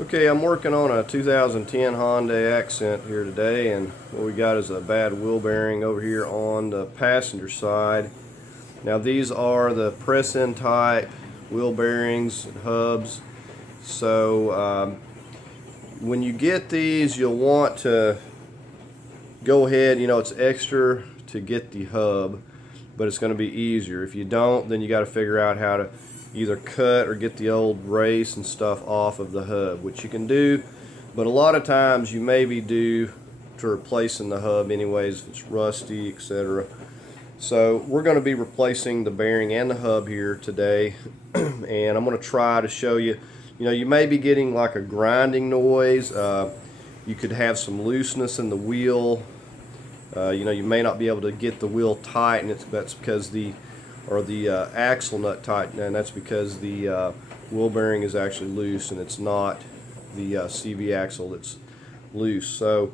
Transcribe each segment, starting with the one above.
Okay, I'm working on a 2010 Hyundai Accent here today, and what we got is a bad wheel bearing over here on the passenger side. Now these are the press-in type wheel bearings and hubs. So when you get these, you'll want to go ahead, it's extra to get the hub, but it's going to be easier. If you don't, then you got to figure out how to either cut or get the old race and stuff off of the hub, which you can do, but a lot of times you maybe do to replacing the hub anyways if it's rusty, etc. So we're going to be replacing the bearing and the hub here today, and I'm going to try to show you. You may be getting like a grinding noise. You could have some looseness in the wheel. You may not be able to get the wheel tight, and that's because the axle nut tight, and that's because the wheel bearing is actually loose, and it's not the CV axle that's loose. So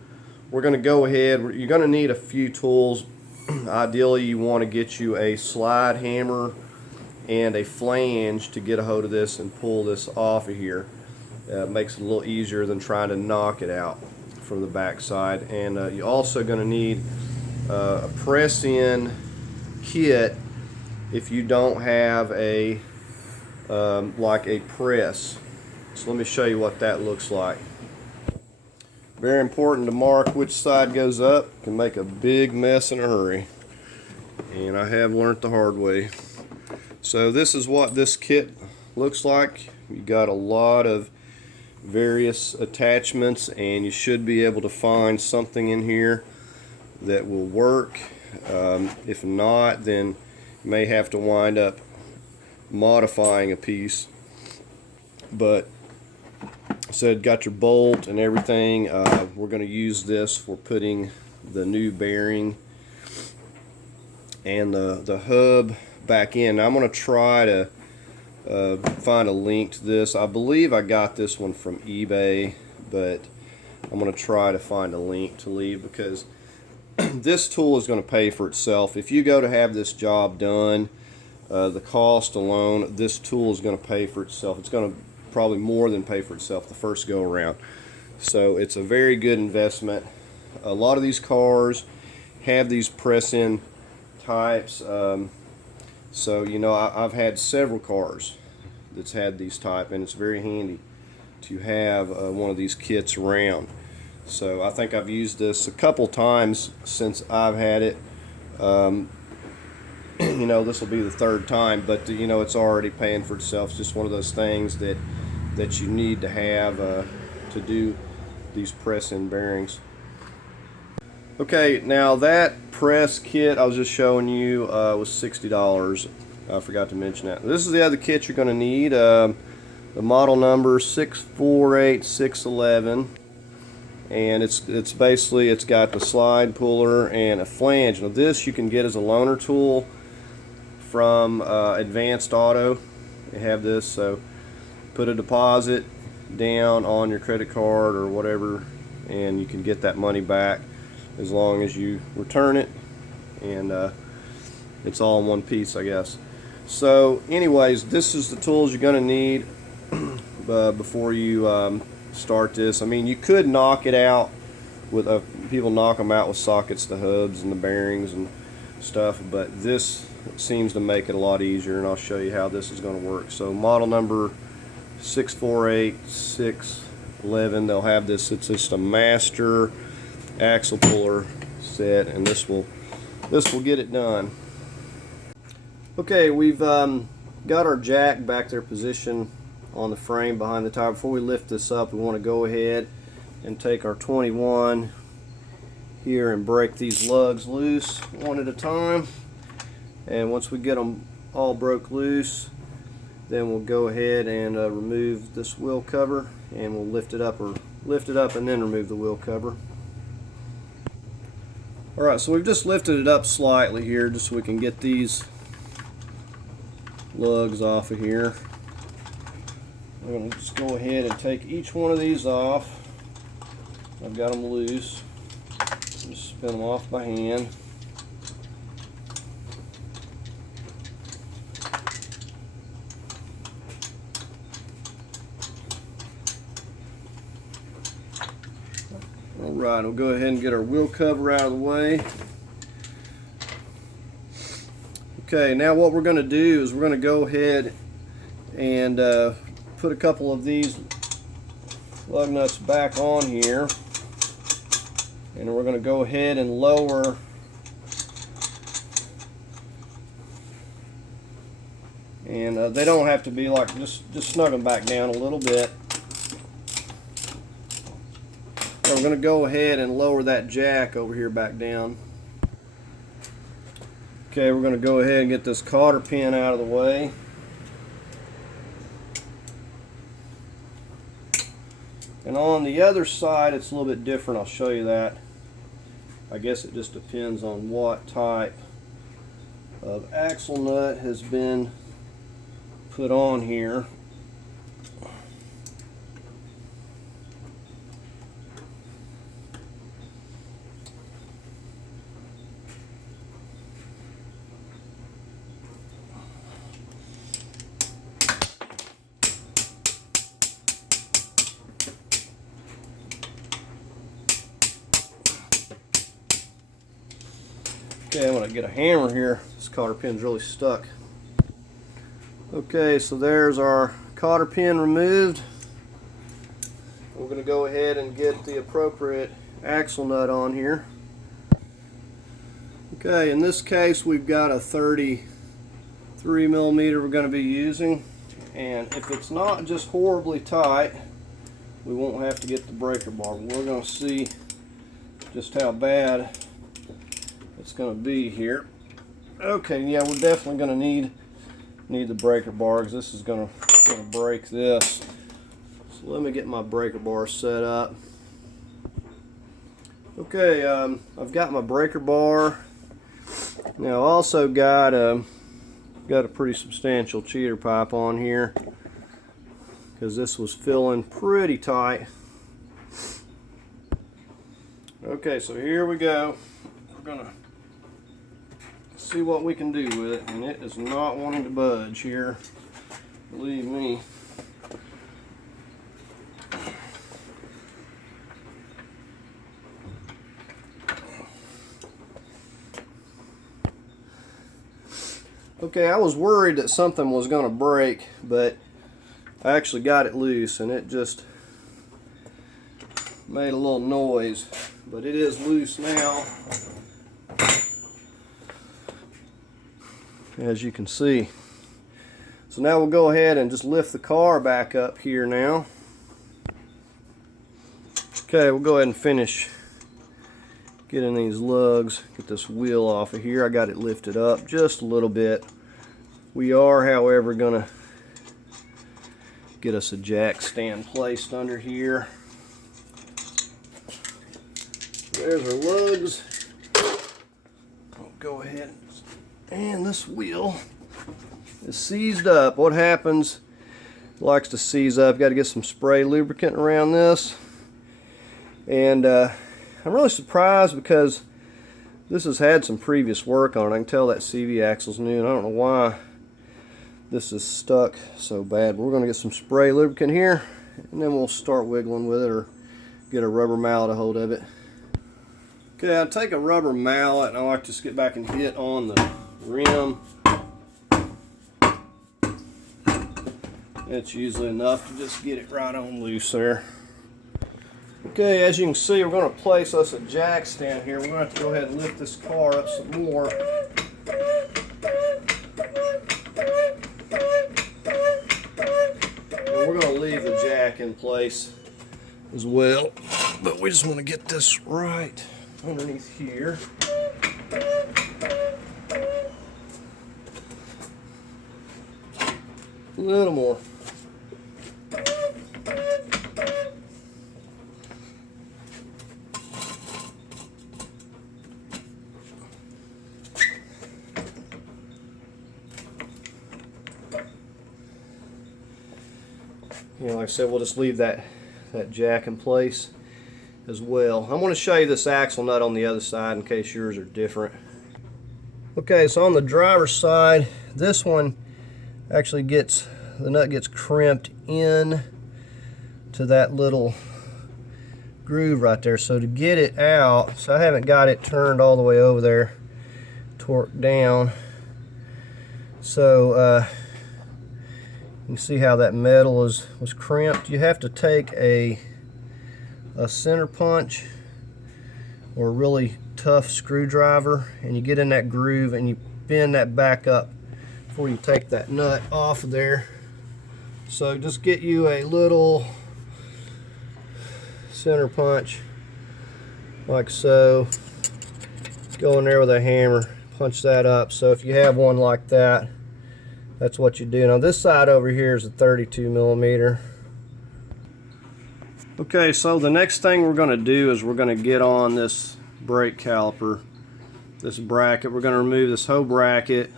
we're going to go ahead. You're going to need a few tools. Ideally, you want to get you a slide hammer and a flange to get a hold of this and pull this off of here. It makes it a little easier than trying to knock it out from the back side. And you're also going to need a press-in kit if you don't have a like a press. So let me show you what that looks like. Very important to mark which side goes up. Can make a big mess in a hurry, and I have learned the hard way. So this is what this kit looks like. You got a lot of various attachments, and you should be able to find something in here that will work. If not, then you may have to wind up modifying a piece. But said, got your bolt and everything. We're going to use this for putting the new bearing and the hub back in. Now, I'm going to try to find a link to this. I believe I got this one from eBay, but I'm going to try to find a link to leave, because this tool is going to pay for itself. If you go to have this job done, the cost alone, this tool is going to pay for itself. It's going to probably more than pay for itself the first go around. So it's a very good investment. A lot of these cars have these press-in types. So I've had several cars that's had these type, and it's very handy to have one of these kits around. So I think I've used this a couple times since I've had it. This will be the third time, but it's already paying for itself. It's just one of those things that you need to have to do these press-in bearings. Okay, now that press kit I was just showing you was $60. I forgot to mention that. This is the other kit you're going to need. The model number 648611, and it's basically, it's got the slide puller and a flange. Now this you can get as a loaner tool from Advanced Auto. They have this, so put a deposit down on your credit card or whatever, and you can get that money back as long as you return it, and it's all in one piece, I guess. So anyways, this is the tools you're going to need before you start this. I mean, you could knock it out with people knock them out with sockets, the hubs and the bearings and stuff, but this seems to make it a lot easier, and I'll show you how this is going to work. So model number 648611, they'll have this. It's just a master axle puller set, and this will get it done. Okay, we've got our jack back there positioned on the frame behind the tire. Before we lift this up, we want to go ahead and take our 21 here and break these lugs loose one at a time. And once we get them all broke loose, then we'll go ahead and remove this wheel cover, and we'll lift it up and then remove the wheel cover. Alright, so we've just lifted it up slightly here just so we can get these lugs off of here. I'm going to just go ahead and take each one of these off. I've got them loose. Just spin them off by hand. Right, we'll go ahead and get our wheel cover out of the way. Okay, now what we're going to do is we're going to go ahead and put a couple of these lug nuts back on here, and we're going to go ahead and lower and they don't have to be like, just snug them back down a little bit. So we're going to go ahead and lower that jack over here back down. Okay, we're going to go ahead and get this cotter pin out of the way. And on the other side it's a little bit different. I'll show you that. I guess it just depends on what type of axle nut has been put on here. Okay, I'm going to get a hammer here. This cotter pin's really stuck. Okay, so there's our cotter pin removed. We're going to go ahead and get the appropriate axle nut on here. Okay, in this case we've got a 33 millimeter we're going to be using, and if it's not just horribly tight, we won't have to get the breaker bar. We're going to see just how bad it's going to be here. Okay, yeah, we're definitely going to need the breaker bar, because this is going to break this. So let me get my breaker bar set up. Okay, I've got my breaker bar. Now I also got a pretty substantial cheater pipe on here, because this was filling pretty tight. Okay, so here we go. We're gonna see what we can do with it, and it is not wanting to budge here, believe me. Okay, I was worried that something was going to break, but I actually got it loose, and it just made a little noise, but it is loose now, as you can see. So now we'll go ahead and just lift the car back up here now. Okay, we'll go ahead and finish getting these lugs, get this wheel off of here. I got it lifted up just a little bit. We are, however, going to get us a jack stand placed under here. There's our lugs. I'll go ahead and this wheel is seized up. What happens, it likes to seize up. Got to get some spray lubricant around this. And I'm really surprised, because this has had some previous work on it. I can tell that CV axle's new, and I don't know why this is stuck so bad. We're going to get some spray lubricant here, and then we'll start wiggling with it, or get a rubber mallet a hold of it. Okay, I take a rubber mallet, and I like to just get back and hit on the rim. It's usually enough to just get it right on loose there. Okay, as you can see, we're going to place us a jack stand here. We're going to have to go ahead and lift this car up some more. And we're going to leave the jack in place as well, but we just want to get this right underneath here. A little more. You know, like I said, we'll just leave that jack in place as well. I'm going to show you this axle nut on the other side in case yours are different. Okay, so on the driver's side, this one actually the nut gets crimped in to that little groove right there. So to get it out, so I haven't got it turned all the way over there, torqued down. So you can see how that metal was crimped. You have to take a center punch or a really tough screwdriver, and you get in that groove and you bend that back up before you take that nut off of there. So just get you a little center punch like so. Go in there with a hammer, punch that up. So if you have one like that, that's what you do. Now this side over here is a 32 millimeter. Okay, so the next thing we're going to do is we're going to get on this brake caliper, this bracket. We're going to remove this whole bracket,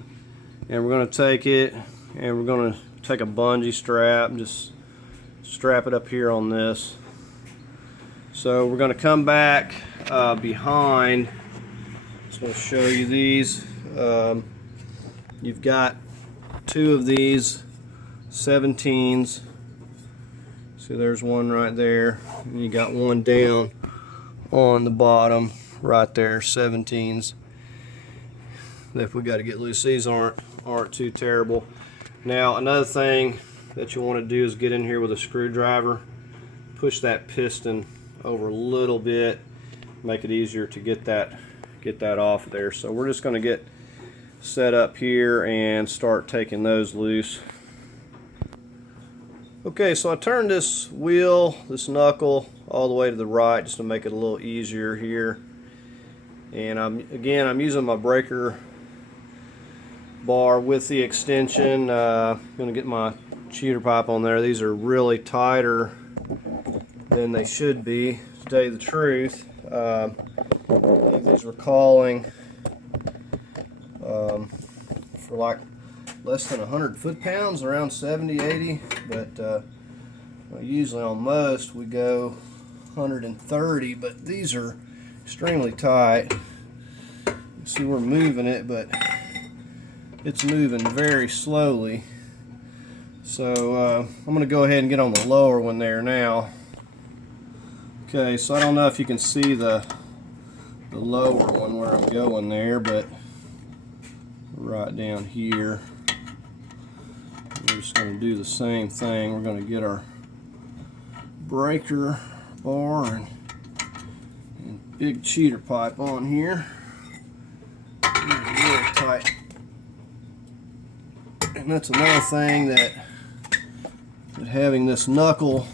and we're going to take it and we're going to take a bungee strap and just strap it up here on this. So we're going to come back behind. Just going to show you these. You've got two of these 17s. See, there's one right there, and you got one down on the bottom right there, 17s. If we got to get loose, these aren't too terrible. Now another thing that you want to do is get in here with a screwdriver, push that piston over a little bit, make it easier to get that off there. So we're just going to get set up here and start taking those loose. Okay, so I turned this wheel, this knuckle, all the way to the right just to make it a little easier here. And I'm using my breaker bar with the extension. I'm going to get my cheater pipe on there. These are really tighter than they should be, to tell you the truth. These were calling for like less than 100 foot-pounds, around 70, 80, but usually on most we go 130, but these are extremely tight. You see we're moving it, but it's moving very slowly. So I'm going to go ahead and get on the lower one there now. Okay, so I don't know if you can see the lower one where I'm going there, but right down here. We're just going to do the same thing. We're going to get our breaker bar and big cheater pipe on here. Really tight. And that's another thing that having this knuckle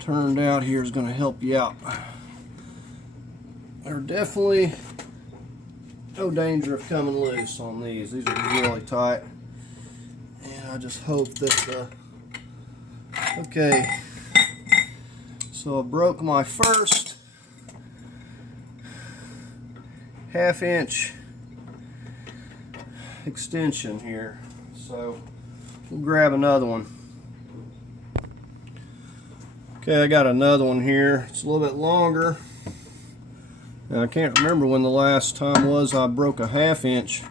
turned out here is going to help you out. There's definitely no danger of coming loose on these. These are really tight. I just hope that, okay, so I broke my first 1/2 inch extension here, so we'll grab another one. Okay, I got another one here. It's a little bit longer. Now, I can't remember when the last time was I broke a 1/2 inch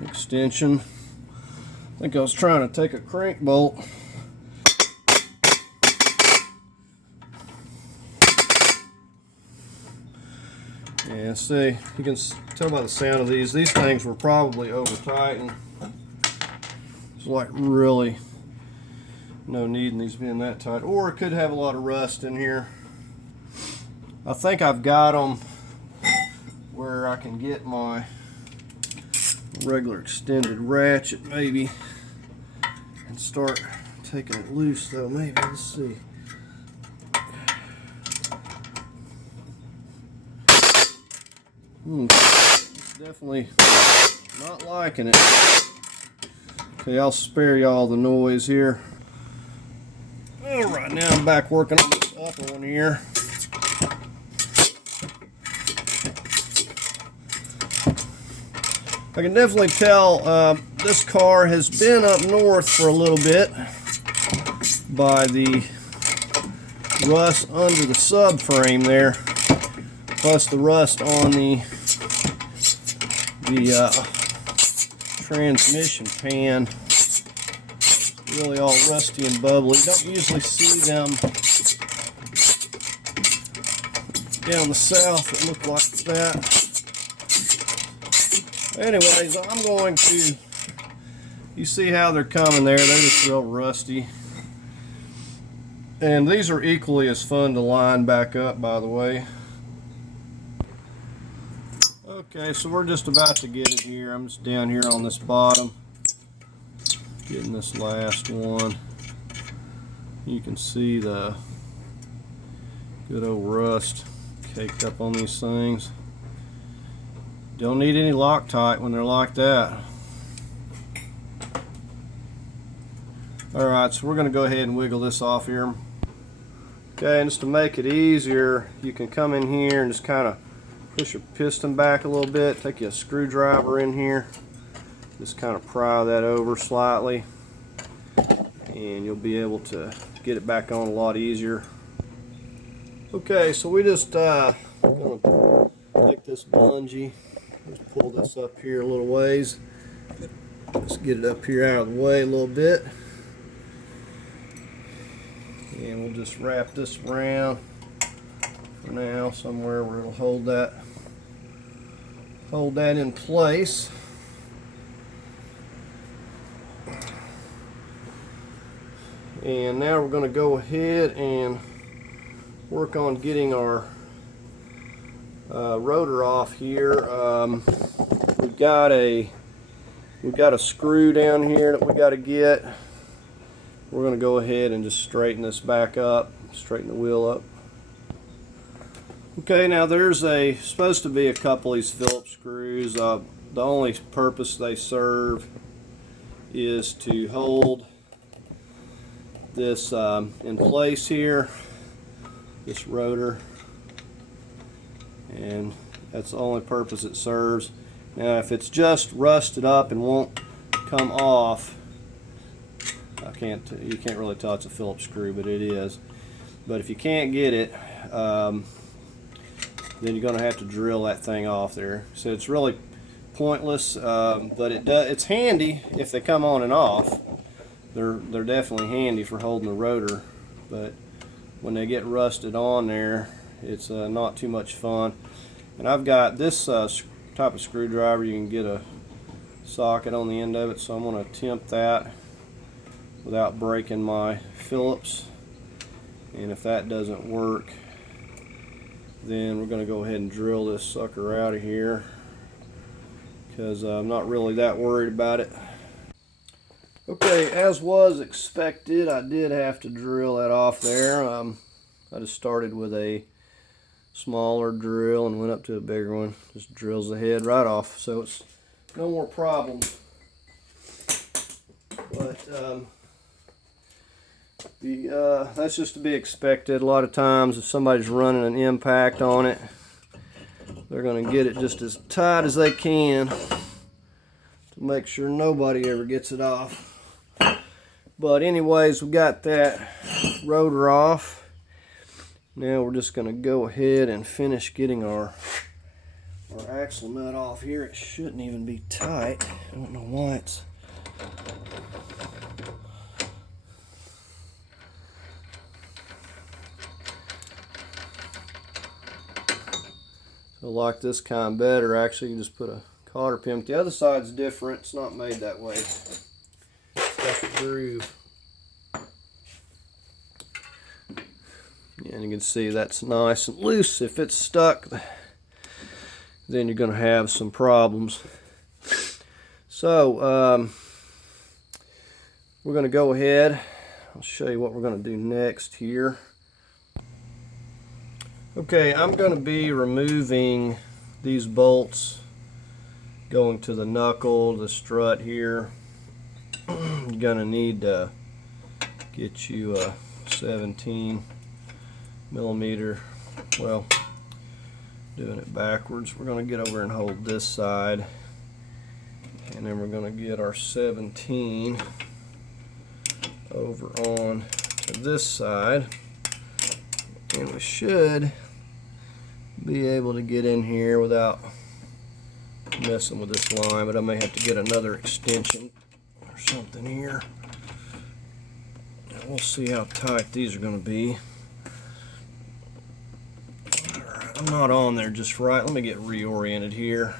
extension. I think I was trying to take a crank bolt. Yeah, see, you can tell by the sound of these. These things were probably over tightened. It's like really no need in these being that tight. Or it could have a lot of rust in here. I think I've got them where I can get my regular extended ratchet maybe and start taking it loose though. Maybe, let's see. Definitely not liking it. Okay, I'll spare y'all the noise here. All right, now I'm back working on this upper one here. I can definitely tell this car has been up north for a little bit by the rust under the subframe there, plus the rust on the transmission pan. Really all rusty and bubbly. Don't usually see them down the south it looked like that. Anyways, I'm going to, you see how they're coming there, they're just real rusty. And these are equally as fun to line back up, by the way. Okay, so we're just about to get it here. I'm just down here on this bottom, getting this last one. You can see the good old rust caked up on these things. Don't need any Loctite when they're like that. Alright, so we're going to go ahead and wiggle this off here. Okay, and just to make it easier, you can come in here and just kind of push your piston back a little bit. Take a screwdriver in here. Just kind of pry that over slightly. And you'll be able to get it back on a lot easier. Okay, so we just going to take this bungee. Just pull this up here a little ways. Let's get it up here out of the way a little bit. And we'll just wrap this around for now, somewhere where it'll hold that in place. And now we're going to go ahead and work on getting our rotor off here. We've got a screw down here that we got to get. We're going to go ahead and just straighten this back up, straighten the wheel up. Okay, now there's supposed to be a couple of these Phillips screws. The only purpose they serve is to hold this in place here, this rotor, and that's the only purpose it serves. Now if it's just rusted up and won't come off, you can't really tell it's a Phillips screw, but it is. But if you can't get it, then you're going to have to drill that thing off there. So it's really pointless, but it's handy if they come on and off. They're definitely handy for holding the rotor, but when they get rusted on there, it's not too much fun. And I've got this type of screwdriver. You can get a socket on the end of it, so I'm going to attempt that without breaking my Phillips. And if that doesn't work, then we're going to go ahead and drill this sucker out of here, because I'm not really that worried about it. Okay, as was expected, I did have to drill that off there. I just started with a smaller drill and went up to a bigger one. Just drills the head right off, so it's no more problems. But that's just to be expected. A lot of times if somebody's running an impact on it, they're going to get it just as tight as they can to make sure nobody ever gets it off. But anyways, we got that rotor off. Now we're just going to go ahead and finish getting our axle nut off here. It shouldn't even be tight. I don't know why it's... So like this kind better. Actually, you can just put a cotter pin. The other side's different. It's not made that way. It's got the groove. Yeah, and you can see that's nice and loose. If it's stuck, then you're going to have some problems. So we're going to go ahead. I'll show you what we're going to do next here. Okay, I'm going to be removing these bolts going to the knuckle, the strut here. You're going to need to get you a 17 millimeter. Well, doing it backwards, we're going to get over and hold this side, and then we're going to get our 17 over on to this side, and we should be able to get in here without messing with this line, but I may have to get another extension or something here. And we'll see how tight these are going to be. Alright. I'm not on there just right. Let me get reoriented here.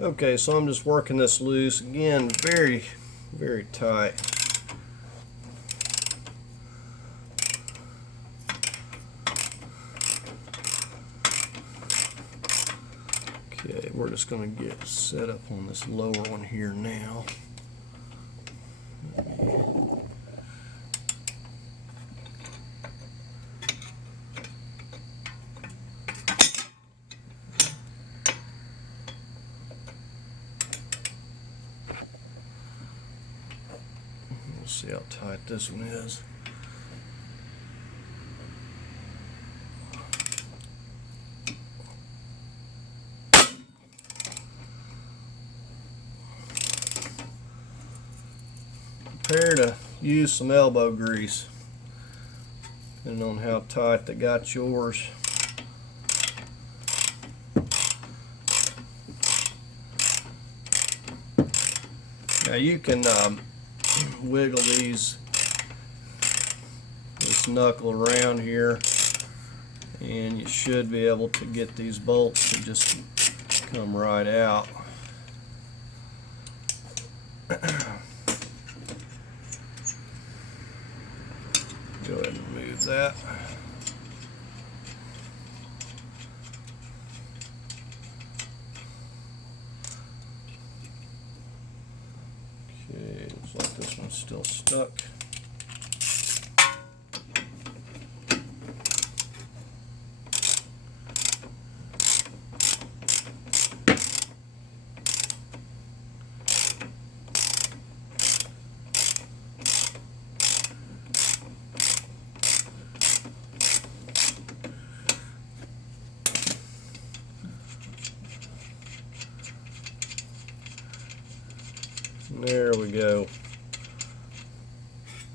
Okay, so I'm just working this loose. Again, very, very tight. Okay, we're just going to get set up on this lower one here now. We'll see how tight this one is. Prepare to use some elbow grease, depending on how tight they got yours. Now you can wiggle this knuckle around here, and you should be able to get these bolts to just come right out. Go ahead and remove that. Okay, looks like this one's still stuck. There we go.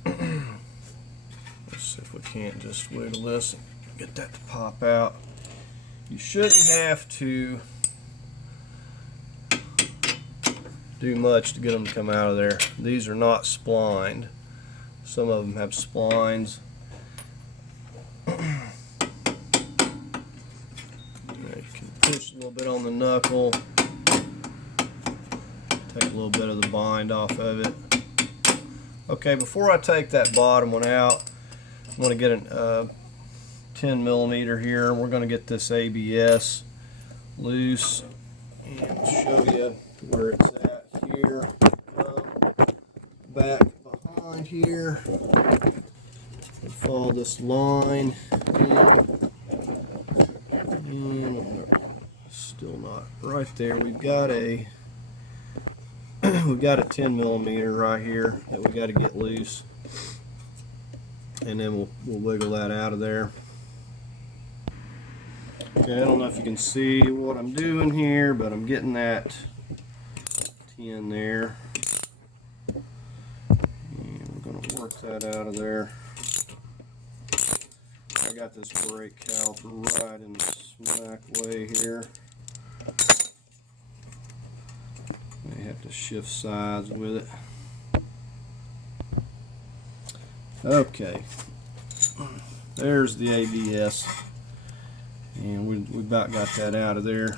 Let's see if we can't just wiggle this and get that to pop out. You shouldn't have to do much to get them to come out of there. These are not splined. Some of them have splines. You can push a little bit on the knuckle. Take a little bit of the bind off of it. Okay, before I take that bottom one out, I'm going to get a 10 millimeter here. We're going to get this ABS loose and I'll show you where it's at here. Back behind here and follow this line in. And still not right there. We've got a 10 millimeter right here that we got to get loose, and then we'll wiggle that out of there. Okay, I don't know if you can see what I'm doing here, but I'm getting that 10 there, and we're going to work that out of there. I got this brake caliper right in the smack way here. I have to shift sides with it. Okay, there's the ABS, and we about got that out of there.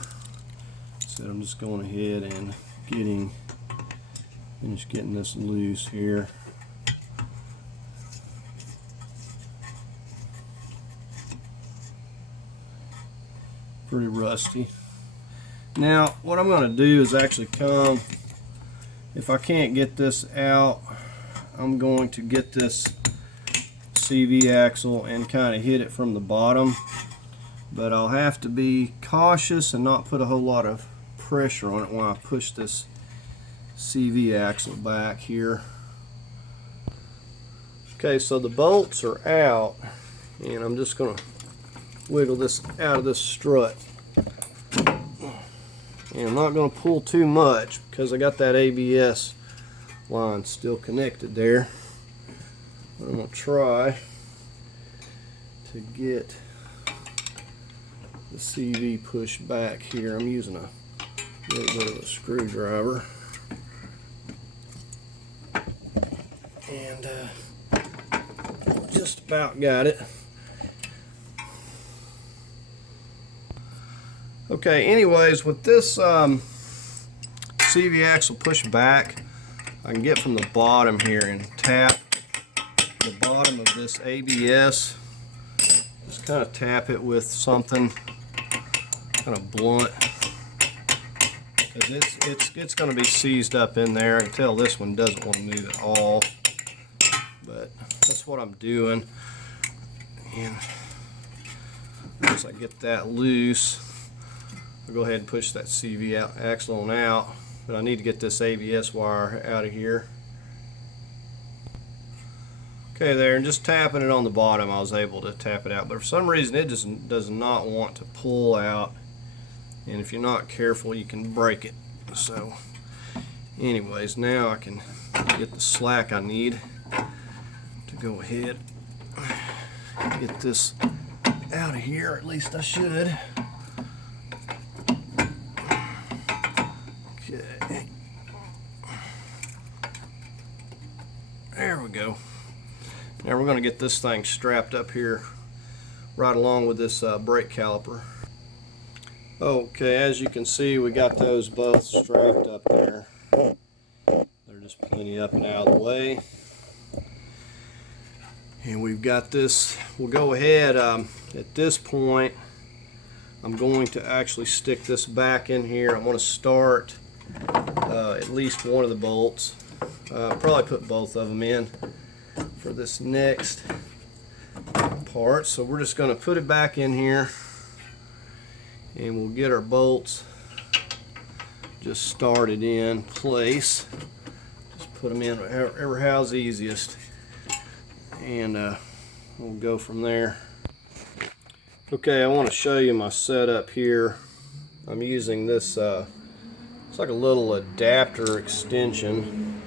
So I'm just going ahead and finish getting this loose here. Pretty rusty. Now what I'm going to do is actually come, if I can't get this out, I'm going to get this CV axle and kind of hit it from the bottom, but I'll have to be cautious and not put a whole lot of pressure on it when I push this CV axle back here. Okay, so the bolts are out, and I'm just going to wiggle this out of this strut. And I'm not going to pull too much because I got that ABS line still connected there. I'm going to try to get the CV pushed back here. I'm using a little bit of a screwdriver. And just about got it. Okay, anyways, with this CV axle pushed back, I can get from the bottom here and tap the bottom of this ABS. Just kind of tap it with something kind of blunt, because it's going to be seized up in there. I can tell this one doesn't want to move at all, but that's what I'm doing. And once I get that loose, I'll go ahead and push that CV axle on out. But I need to get this ABS wire out of here. Okay, there, and just tapping it on the bottom, I was able to tap it out. But for some reason, it just does not want to pull out. And if you're not careful, you can break it. So, anyways, now I can get the slack I need to go ahead and get this out of here. At least I should. Okay. There we go. Now we're going to get this thing strapped up here right along with this brake caliper. Okay, as you can see, we got those both strapped up there. They're just plenty up and out of the way. And we've got this. We'll go ahead, at this point, I'm going to actually stick this back in here. I'm going to start at least one of the bolts. Probably put both of them in for this next part. So we're just going to put it back in here, and we'll get our bolts just started in place. Just put them in wherever how's easiest, and we'll go from there. Okay, I want to show you my setup here. I'm using this, it's like a little adapter extension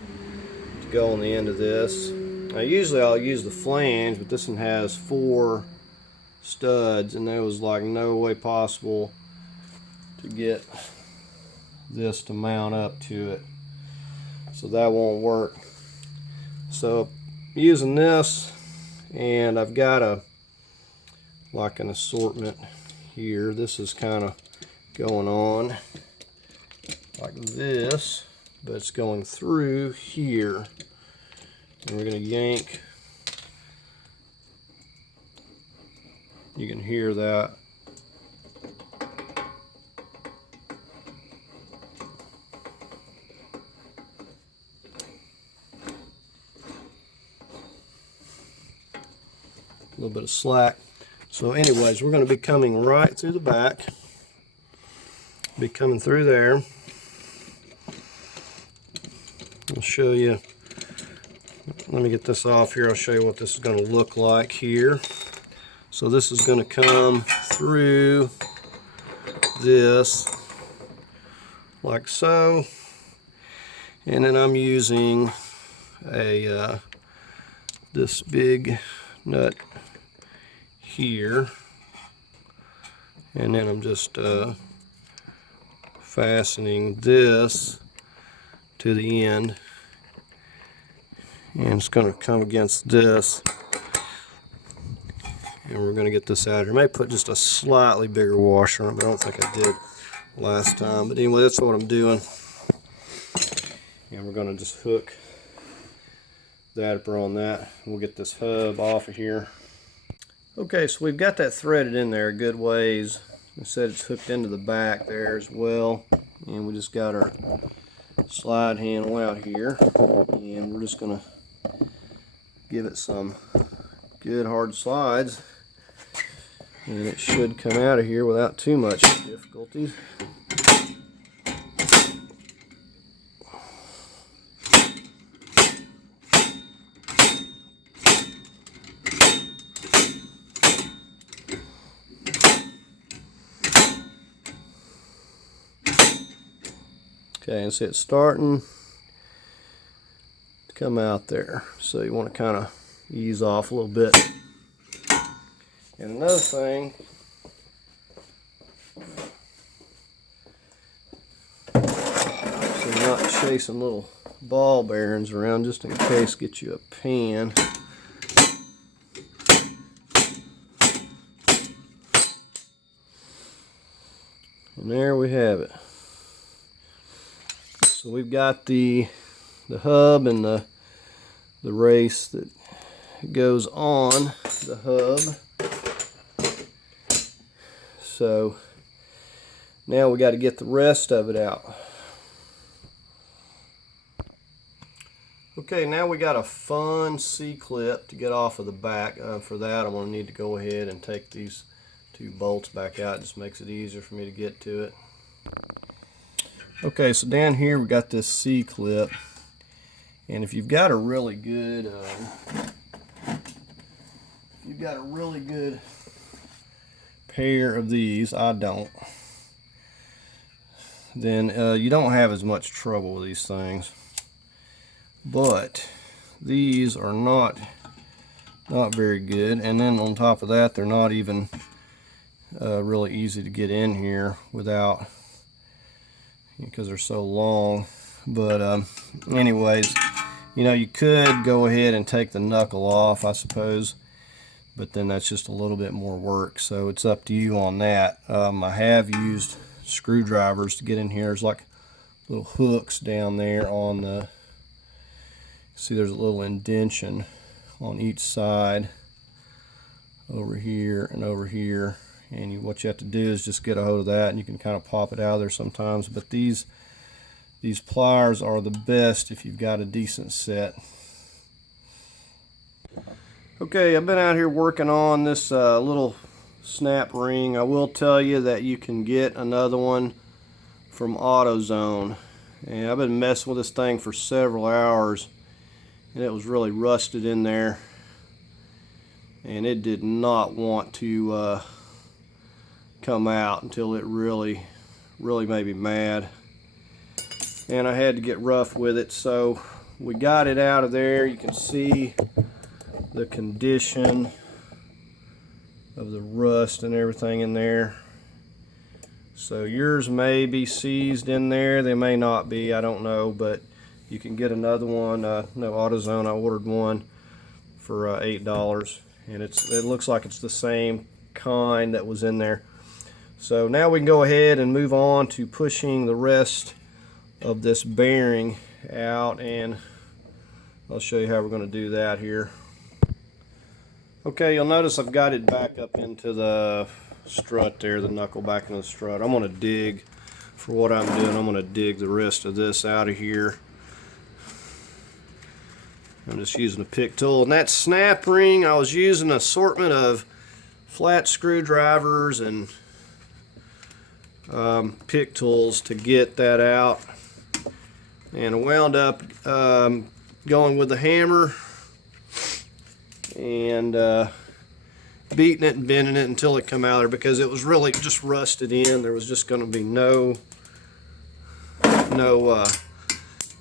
to go on the end of this. Now usually I'll use the flange, but this one has 4 studs, and there was like no way possible to get this to mount up to it, so that won't work. So using this, and I've got like an assortment here. This is kind of going on like this, but it's going through here, and we're going to yank. You can hear that. A little bit of slack. So anyways, we're going to be coming right through the back. Be coming through there. I'll show you. Let me get this off here. I'll show you what this is going to look like here. So this is going to come through this like so, and then I'm using a this big nut here, and then I'm just fastening this to the end, and it's going to come against this, and we're going to get this out here. I may put just a slightly bigger washer on it, but I don't think I did last time. But anyway, that's what I'm doing, and we're going to just hook that up on that. We'll get this hub off of here. Okay, so we've got that threaded in there a good ways. I said it's hooked into the back there as well, and we just got our slide handle out here, and we're just going to give it some good hard slides, and it should come out of here without too much difficulty. Okay, and see it's starting to come out there, so you want to kind of ease off a little bit. And another thing, so you're not chasing little ball bearings around, just in case, get you a pan. And there we have it. So we've got the hub and the race that goes on the hub. So now we got to get the rest of it out. Okay, now we got a fun C-clip to get off of the back. For that, I'm going to need to go ahead and take these two bolts back out. It just makes it easier for me to get to it. Okay, so down here we got this C-clip, and if you've got a really good pair of these, I don't, then you don't have as much trouble with these things. But these are not very good, and then on top of that, they're not even really easy to get in here without, because they're so long. But anyways, you know, you could go ahead and take the knuckle off, I suppose, but then that's just a little bit more work, so it's up to you on that. I have used screwdrivers to get in here. There's like little hooks down there on the, see, there's a little indentation on each side, over here and over here, and what you have to do is just get a hold of that, and you can kind of pop it out of there sometimes. But these pliers are the best if you've got a decent set. Okay, I've been out here working on this little snap ring. I will tell you that you can get another one from AutoZone, and I've been messing with this thing for several hours, and it was really rusted in there, and it did not want to come out until it really made me mad, and I had to get rough with it. So we got it out of there. You can see the condition of the rust and everything in there. So yours may be seized in there, they may not be, I don't know, but you can get another one. No, AutoZone, I ordered one for $8, and it looks like it's the same kind that was in there. So now we can go ahead and move on to pushing the rest of this bearing out, and I'll show you how we're going to do that here. Okay, you'll notice I've got it back up into the strut there, the knuckle back into the strut. I'm going to dig, for what I'm doing, I'm going to dig the rest of this out of here. I'm just using a pick tool. And that snap ring, I was using an assortment of flat screwdrivers and pick tools to get that out. And I wound up going with the hammer and beating it and bending it until it come out there, because it was really just rusted in. There was just going to be no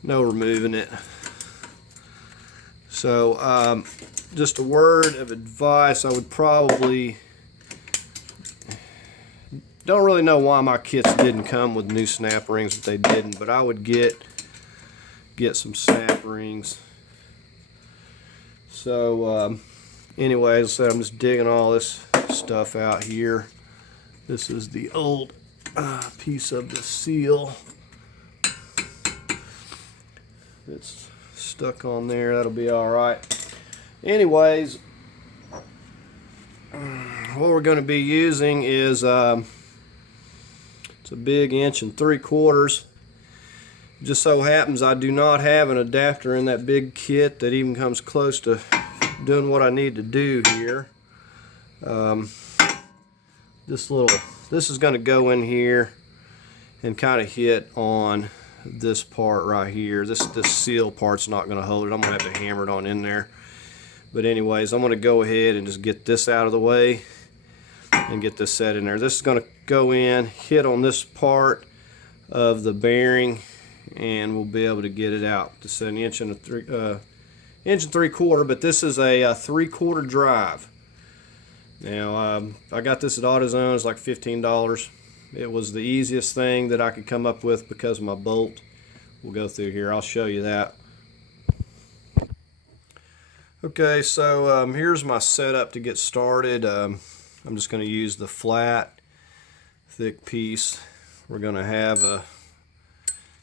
removing it. So just a word of advice, I would probably, don't really know why my kits didn't come with new snap rings, but they didn't, but I would get some snap rings. So anyways, I'm just digging all this stuff out here. This is the old piece of the seal. It's stuck on there, that'll be alright. Anyways, what we're going to be using is it's a big 1 3/4 inch. Just so happens I do not have an adapter in that big kit that even comes close to doing what I need to do here. This is going to go in here and kind of hit on this part right here. This seal part's not going to hold it. I'm going to have to hammer it on in there. But anyways, I'm going to go ahead and just get this out of the way and get this set in there. This is going to go in, hit on this part of the bearing, and we'll be able to get it out. This is an 1 3/4 inch, but this is a 3/4 drive. Now I got this at AutoZone. It's like $15. It was the easiest thing that I could come up with because of my bolt. We'll go through here. I'll show you that. Okay, so here's my setup to get started. I'm just going to use the flat, thick piece we're going to have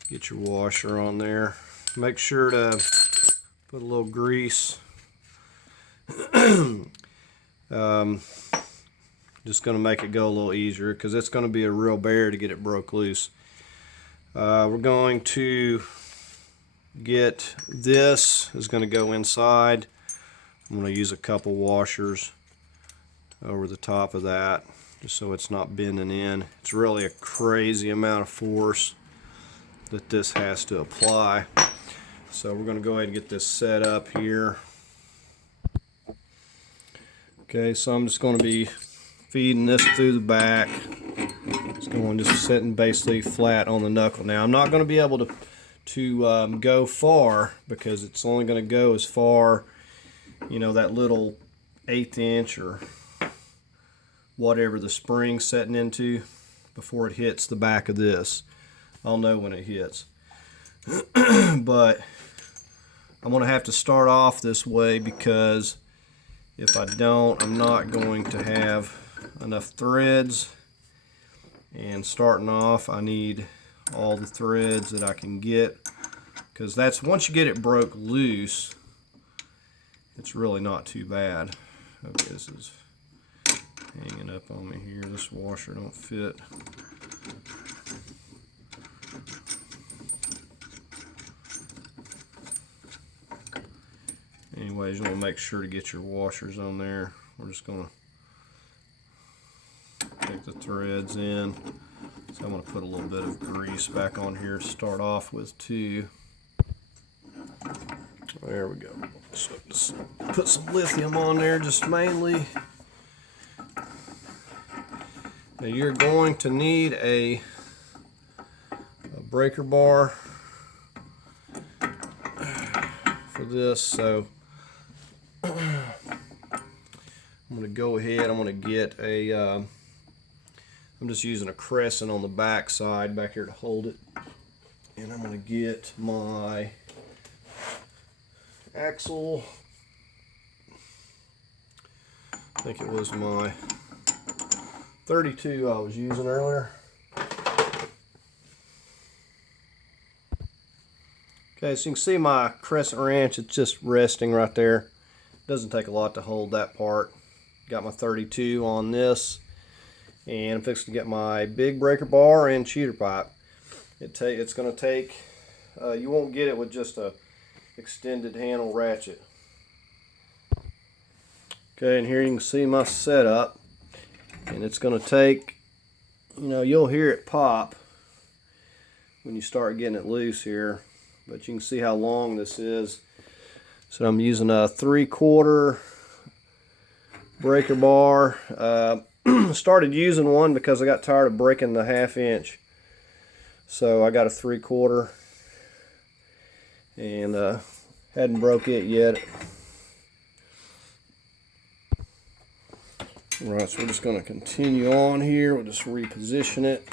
get your washer on there. Make sure to put a little grease. Just going to make it go a little easier because it's going to be a real bear to get it broke loose. We're going to get this is going to go inside. I'm going to use a couple washers over the top of that just so it's not bending in. It's really a crazy amount of force that this has to apply. So we're going to go ahead and get this set up here. Okay, so I'm just going to be feeding this through the back. It's going just sitting basically flat on the knuckle. Now I'm not going to be able to go far because it's only going to go as far, you know, that little 1/8 inch or whatever the spring's setting into before it hits the back of this. I'll know when it hits. But I'm going to have to start off this way because if I don't, I'm not going to have enough threads. And starting off, I need all the threads that I can get, because that's once you get it broke loose, it's really not too bad. Okay, this is hanging up on me here. This washer don't fit. Anyways, you want to make sure to get your washers on there. We're just going to take the threads in. So I'm going to put a little bit of grease back on here to start off with too. There we go. So just put some lithium on there, just mainly. Now you're going to need a breaker bar for this, so I'm going to go ahead. I'm going to get a I'm just using a crescent on the back side back here to hold it, and I'm going to get my axle. I think it was my 32 I was using earlier. Okay, so you can see my crescent wrench, it's just resting right there. Doesn't take a lot to hold that part. Got my 32 on this, and I'm fixing to get my big breaker bar and cheater pipe. It's going to take, you won't get it with just a extended handle ratchet. Okay, and here you can see my setup, and it's going to take, you know, you'll hear it pop when you start getting it loose here, but you can see how long this is. So I'm using a 3/4 breaker bar. Started using one because I got tired of breaking the 1/2 inch. So I got a 3/4 and hadn't broke it yet. Alright, so we're just going to continue on here. We'll just reposition it.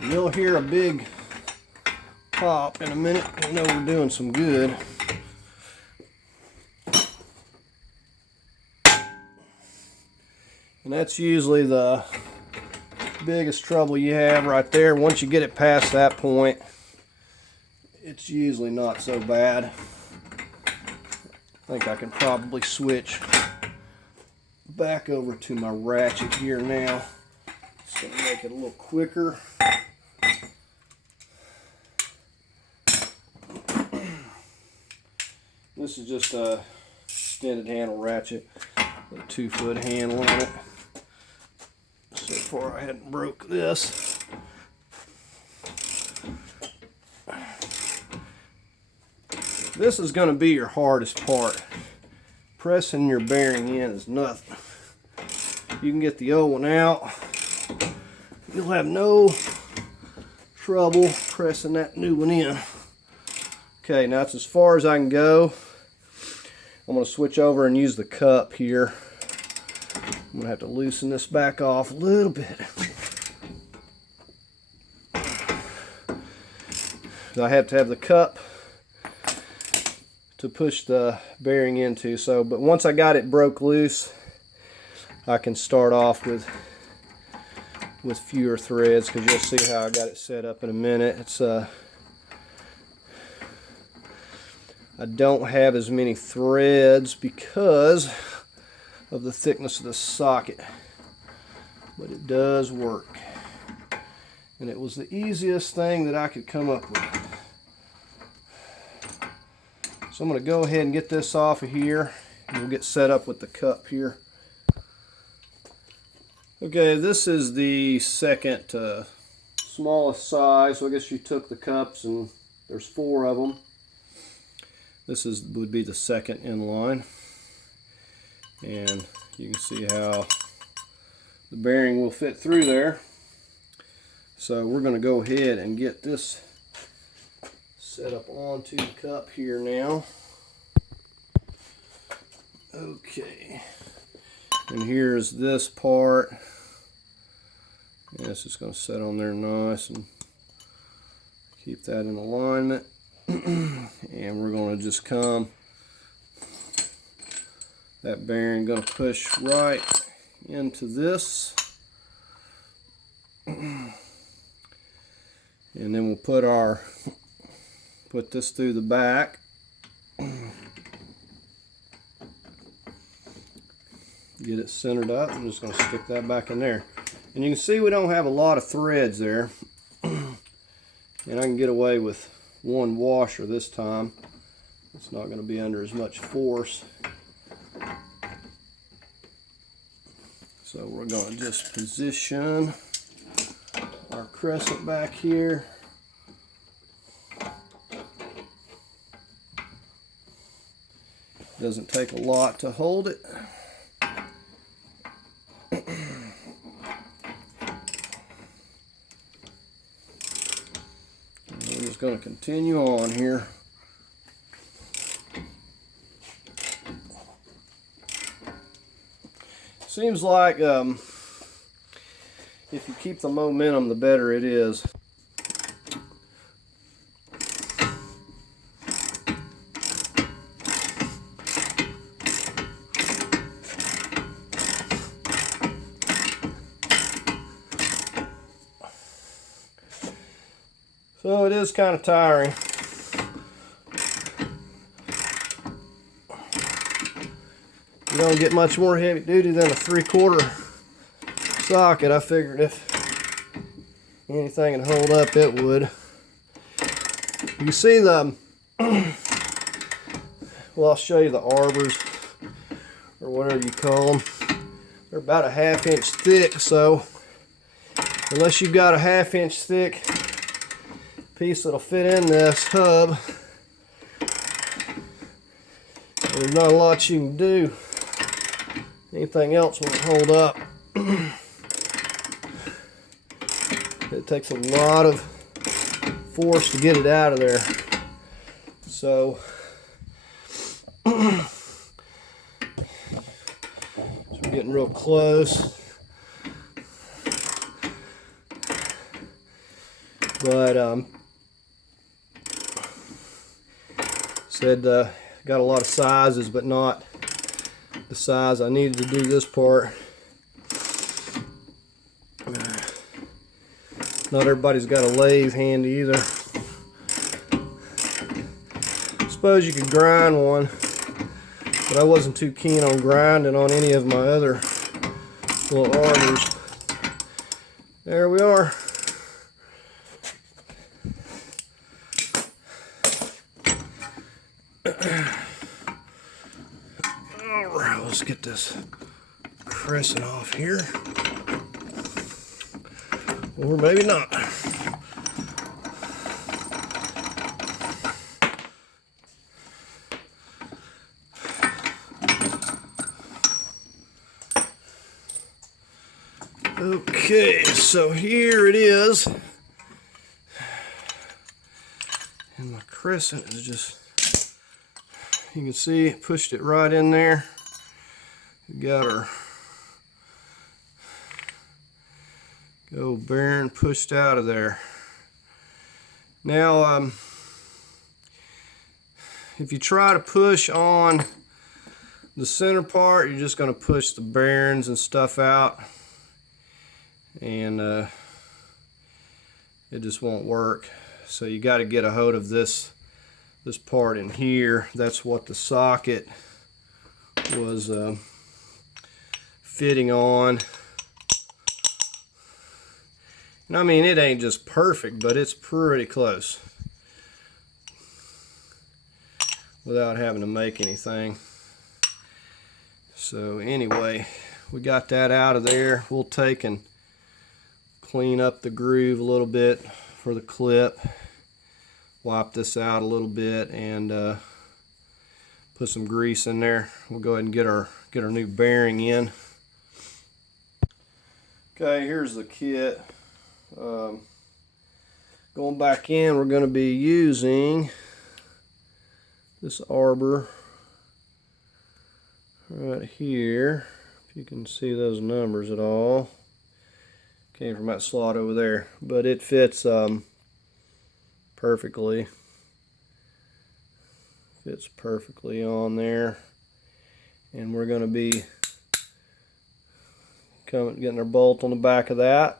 You'll hear a big pop in a minute. You know we're doing some good. And that's usually the biggest trouble you have right there. Once you get it past that point, it's usually not so bad. I think I can probably switch back over to my ratchet here now. It's going to make it a little quicker. This is just a extended handle ratchet with a 2-foot handle on it. So far I hadn't broke this. This is going to be your hardest part. Pressing your bearing in is nothing. You can get the old one out. You'll have no trouble pressing that new one in. Okay, now that's as far as I can go. I'm going to switch over and use the cup here. I'm going to have to loosen this back off a little bit. I have to have the cup to push the bearing into. So, but once I got it broke loose, I can start off with fewer threads, because you'll see how I got it set up in a minute. It's I don't have as many threads because of the thickness of the socket, but it does work, and it was the easiest thing that I could come up with. So I'm going to go ahead and get this off of here, and we'll get set up with the cup here. Okay, this is the second smallest size, so I guess you took the cups, and there's 4 of them. This would be the second in line, and you can see how the bearing will fit through there. So we're going to go ahead and get this set up onto the cup here now. Okay, and here's this part. And it's just going to set on there nice and keep that in alignment. And we're going to just come, that bearing going to push right into this, and then we'll put this through the back. Get it centered up. I'm just going to stick that back in there, and you can see we don't have a lot of threads there, and I can get away with 1 washer this time. It's not going to be under as much force. So we're going to just position our crescent back here. Doesn't take a lot to hold it. We're just going to continue on here. Seems like if you keep the momentum, the better it is. So it is kind of tiring. You don't get much more heavy duty than a 3/4 socket. I figured if anything would hold up, it would. You can see the, well, I'll show you the arbors, or whatever you call them. They're about a 1/2 inch thick, so unless you've got a 1/2 inch thick piece that'll fit in this hub, there's not a lot you can do. Anything else won't hold up. It takes a lot of force to get it out of there. So we're getting real close. But said got a lot of sizes, but not the size I needed to do this part. Not everybody's got a lathe handy either. I suppose you could grind one, but I wasn't too keen on grinding on any of my other little arbors. There we are. Alright, let's get this crescent off here. Or maybe not. Okay, so here it is. And my crescent is just, you can see it pushed it right in there. We got our old bearing pushed out of there. Now, if you try to push on the center part, you're just going to push the bearings and stuff out, and it just won't work. So you got to get a hold of this part in here. That's what the socket was fitting on. And I mean, it ain't just perfect, but it's pretty close without having to make anything. So anyway, we got that out of there. We'll take and clean up the groove a little bit for the clip, wipe this out a little bit, and put some grease in there. We'll go ahead and get our new bearing in. Okay, here's the kit. Going back in, we're going to be using this arbor right here. If you can see those numbers at all. Came from that slot over there, but it fits perfectly. Fits perfectly on there, and we're going to be getting our bolt on the back of that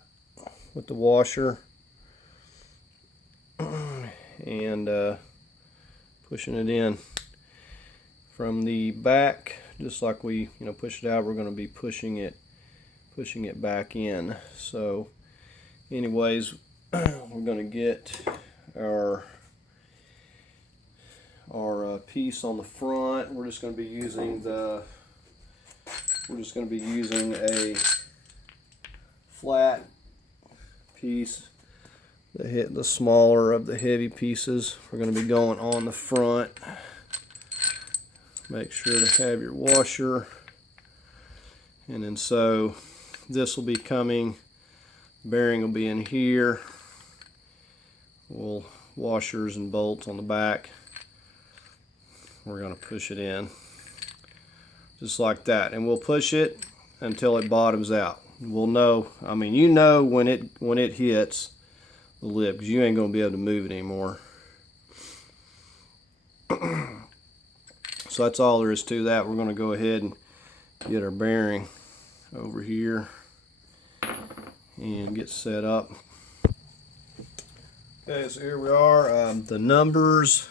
with the washer and pushing it in from the back, just like we push it out. We're going to be pushing it back in. So anyways, we're going to get our piece on the front. We're just going to be using a flat piece. The smaller of the heavy pieces. We're going to be going on the front. Make sure to have your washer, and then so this will be coming. Bearing will be in here. Washers and bolts on the back. We're going to push it in just like that, and we'll push it until it bottoms out. We'll know, I mean, you know when it hits the lip, because you ain't going to be able to move it anymore. So that's all there is to that. We're going to go ahead and get our bearing over here and get set up. Okay, so here we are. The numbers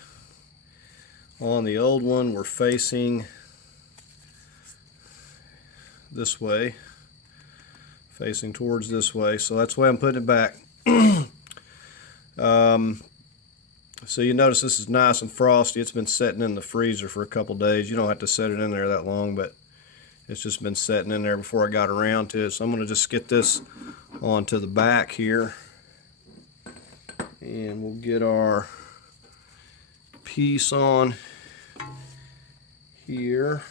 on the old one were facing this way, facing towards this way, so that's why I'm putting it back. So you notice this is nice and frosty. It's been sitting in the freezer for a couple days. You don't have to set it in there that long, but it's just been sitting in there before I got around to it. So I'm going to just get this onto the back here, and we'll get our piece on here.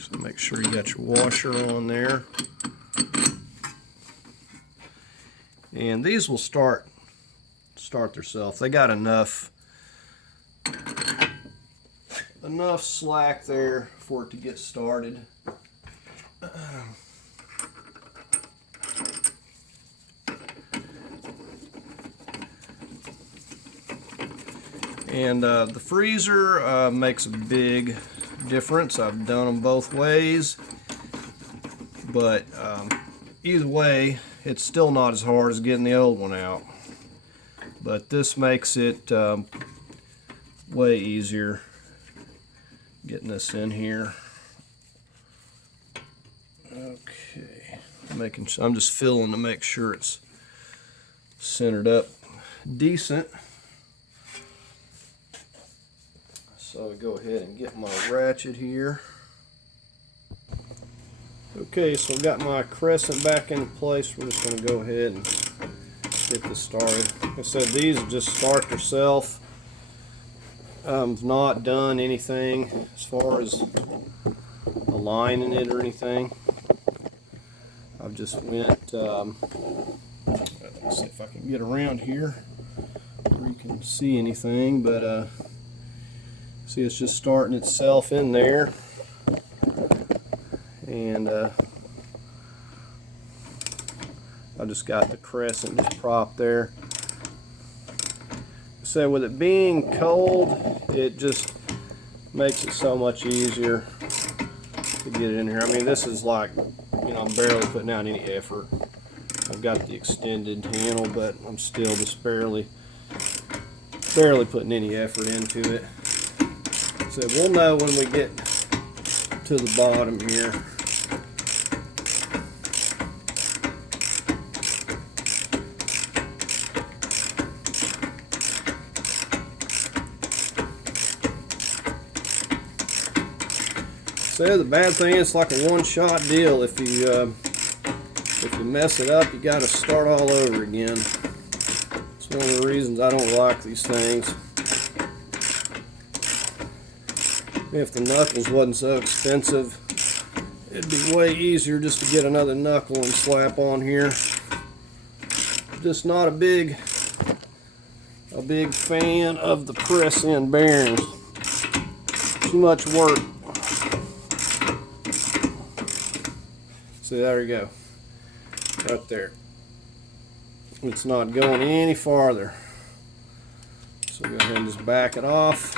So make sure you got your washer on there. And these will start themselves. They got enough slack there for it to get started. And the freezer makes a big difference. I've done them both ways, but either way, it's still not as hard as getting the old one out. But this makes it way easier getting this in here. Okay, I'm just filling to make sure it's centered up decent. So I'll go ahead and get my ratchet here. Okay, so I've got my crescent back into place. We're just going to go ahead and get this started. Like I said, these just start themselves. I've not done anything as far as aligning it or anything. I've just went, let's see if I can get around here where you can see anything, but see, it's just starting itself in there. And I just got the crescent just propped there. So with it being cold, it just makes it so much easier to get it in here. I mean, this is like, you know, I'm barely putting out any effort. I've got the extended handle, but I'm still just barely putting any effort into it. So we'll know when we get to the bottom here. So the bad thing is, it's like a one-shot deal. If you mess it up, you got to start all over again. It's one of the reasons I don't like these things. If the knuckles wasn't so expensive, it'd be way easier just to get another knuckle and slap on here. Just not a big fan of the press-in bearings. Too much work. See, there you go. Right there. It's not going any farther. So go ahead and just back it off.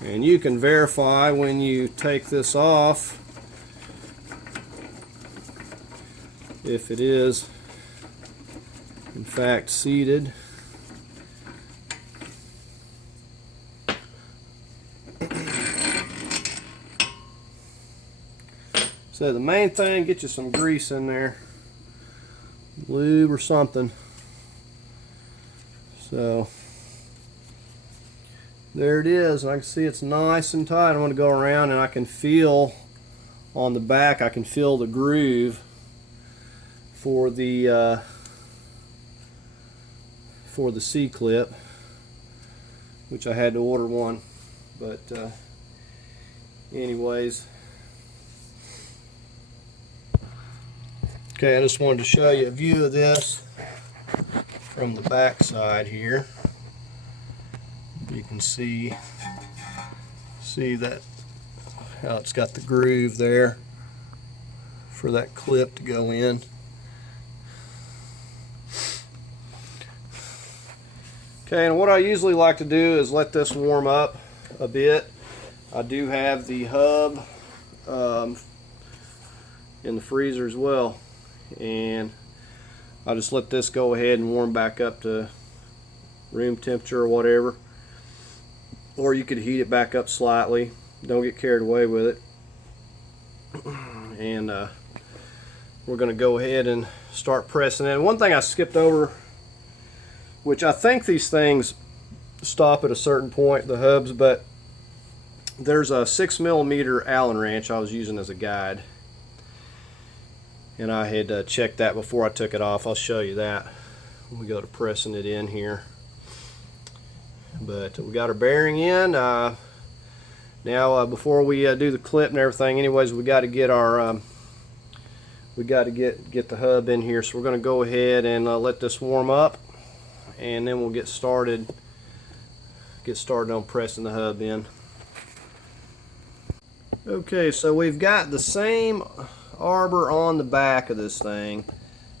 And you can verify when you take this off if it is in fact seated. So the main thing, get you some grease in there, lube or something. So there it is. I can see it's nice and tight. I'm going to go around and I can feel on the back, I can feel the groove for the C-clip, which I had to order one, but anyways. Okay, I just wanted to show you a view of this from the back side here. You can see that how it's got the groove there for that clip to go in. Okay, and what I usually like to do is let this warm up a bit. I do have the hub in the freezer as well, and I just let this go ahead and warm back up to room temperature or whatever. Or you could heat it back up slightly. Don't get carried away with it. And we're going to go ahead and start pressing it. One thing I skipped over, which I think these things stop at a certain point, the hubs, but there's a 6mm Allen wrench I was using as a guide, and I had checked that before I took it off. I'll show you that when we go to pressing it in here. But we got our bearing in. Now before we do the clip and everything, anyways, we got to get our get the hub in here. So we're going to go ahead and let this warm up, and then we'll get started on pressing the hub in. Okay, so we've got the same arbor on the back of this thing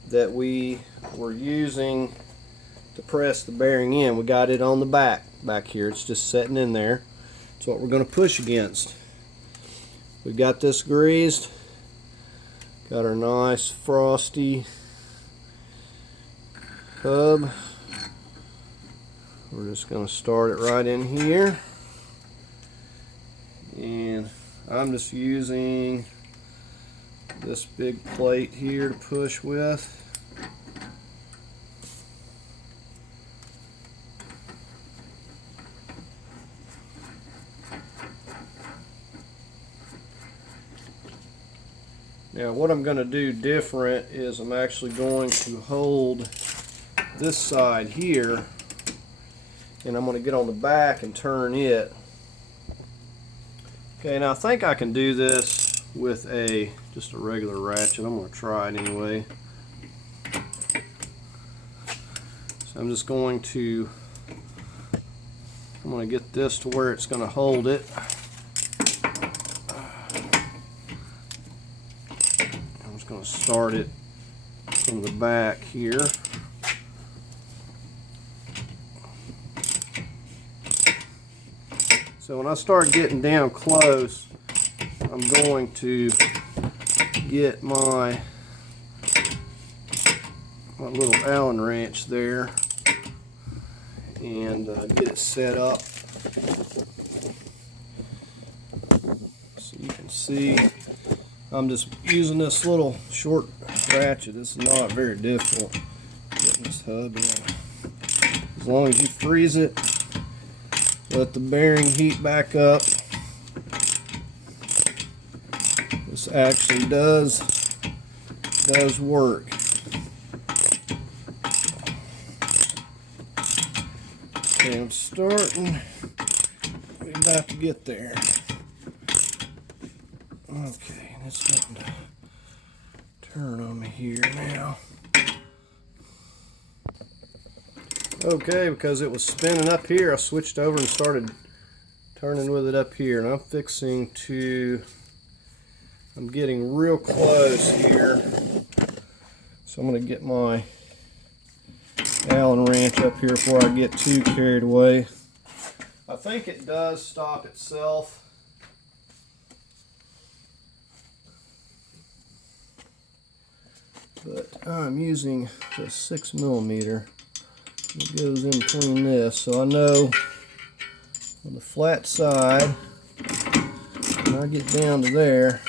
that we were using to press the bearing in. We got it on the back here. It's just sitting in there. It's what we're going to push against. We've got this greased. Got our nice frosty hub. We're just going to start it right in here, and I'm just using this big plate here to push with. Now what I'm going to do different is I'm actually going to hold this side here, and I'm going to get on the back and turn it. Okay, now I think I can do this with just a regular ratchet. I'm going to try it anyway. So I'm just going to going to get this to where it's going to hold it. I'm just going to start it from the back here. So when I start getting down close, I'm going to get my little Allen wrench there and get it set up. So you can see I'm just using this little short ratchet. It's not very difficult getting this hub in. As long as you freeze it, let the bearing heat back up. This actually does work. Okay, I'm starting. We're about to get there. Okay, it's going to turn on me here now. Okay, because it was spinning up here, I switched over and started turning with it up here, and I'm getting real close here, so I'm going to get my Allen wrench up here before I get too carried away. I think it does stop itself. But I'm using the 6mm. It goes in between this, so I know on the flat side, when I get down to there,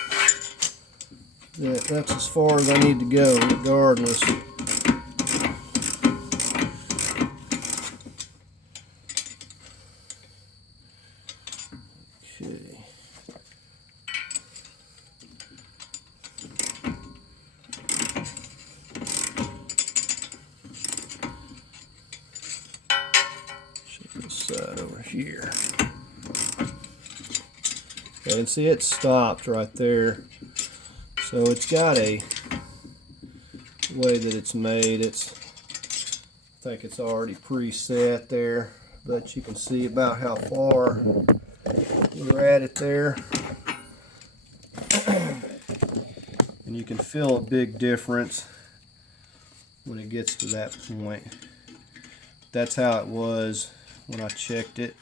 that's as far as I need to go, regardless. Okay. Side over here. Okay, and see it stopped right there. So it's got a way that it's made. I think it's already preset there, but you can see about how far we're at it there. And you can feel a big difference when it gets to that point. That's how it was when I checked it.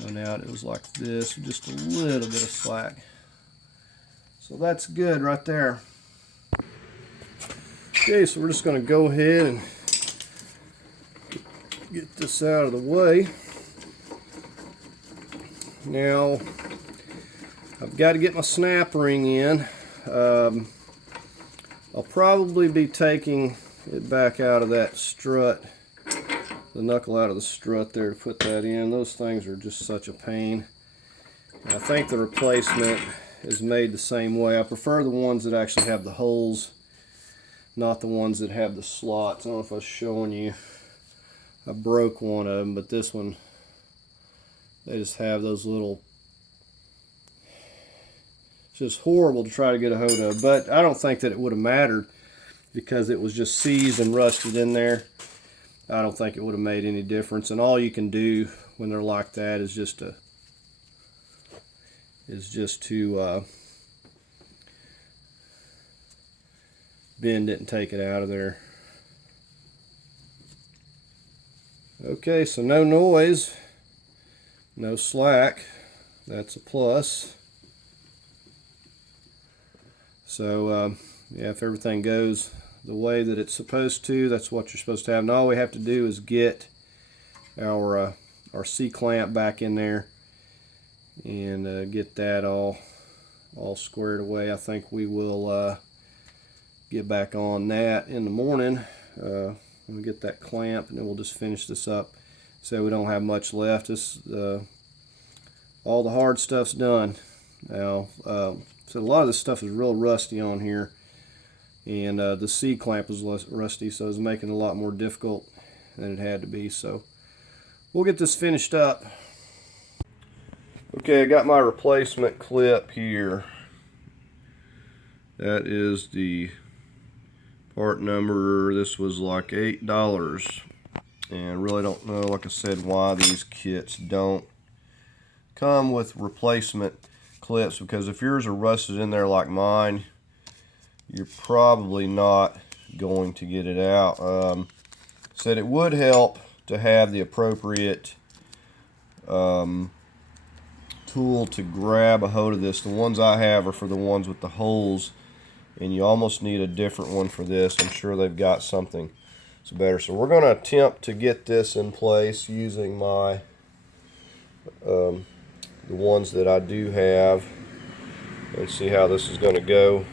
Oh, now it was like this, just a little bit of slack. So that's good right there. Okay, so we're just going to go ahead and get this out of the way. Now, I've got to get my snap ring in. I'll probably be taking it back out of that strut, the knuckle out of the strut there to put that in. Those things are just such a pain. And I think the replacement is made the same way. I prefer the ones that actually have the holes, not the ones that have the slots. I don't know if I was showing you. I broke one of them, but this one, they just have those little, it's just horrible to try to get a hold of. But I don't think that it would have mattered because it was just seized and rusted in there. I don't think it would have made any difference, and all you can do when they're like that is just to bend it and take it out of there. Okay, so no noise, no slack. That's a plus. So yeah, if everything goes the way that it's supposed to, that's what you're supposed to have. And all we have to do is get our C-clamp back in there and get that all squared away. I think we will get back on that in the morning when we get that clamp, and then we'll just finish this up. So we don't have much left. All the hard stuff's done now. So a lot of this stuff is real rusty on here. And the C-clamp was less rusty, so it was making it a lot more difficult than it had to be. So we'll get this finished up. Okay, I got my replacement clip here. That is the part number. This was like $8. and really don't know, like I said, why these kits don't come with replacement clips, because if yours are rusted in there like mine, you're probably not going to get it out. Said it would help to have the appropriate tool to grab a hold of this. The ones I have are for the ones with the holes, and you almost need a different one for this. I'm sure they've got something that's better. So we're going to attempt to get this in place using my the ones that I do have, and see how this is going to go.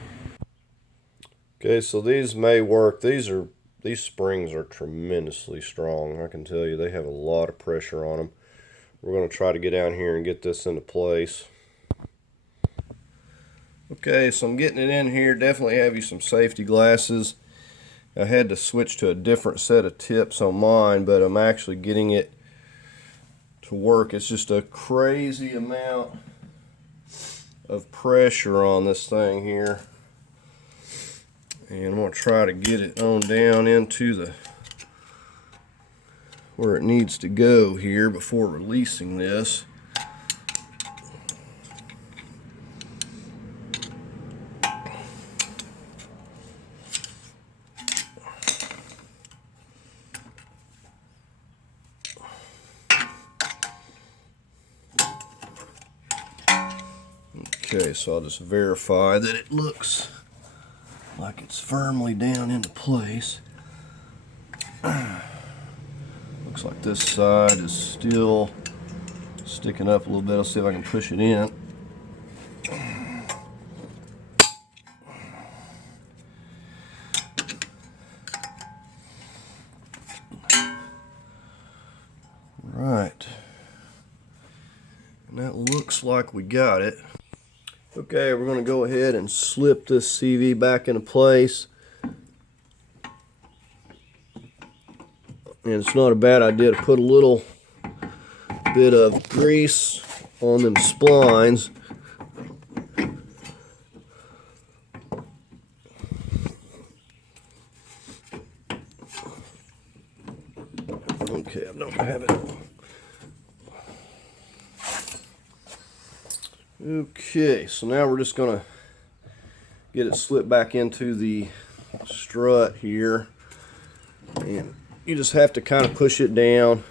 Okay, so these may work. These springs are tremendously strong. I can tell you they have a lot of pressure on them. We're going to try to get down here and get this into place. Okay, so I'm getting it in here. Definitely have you some safety glasses. I had to switch to a different set of tips on mine, but I'm actually getting it to work. It's just a crazy amount of pressure on this thing here. And I'm going to try to get it on down into the where it needs to go here before releasing this. Okay, so I'll just verify that it looks like it's firmly down into place. Looks like this side is still sticking up a little bit. I'll see if I can push it in. Right. And that looks like we got it. Okay, we're going to go ahead and slip this CV back into place. And it's not a bad idea to put a little bit of grease on them splines. Okay, I don't have it. Okay, so now we're just going to get it slipped back into the strut here. And you just have to kind of push it down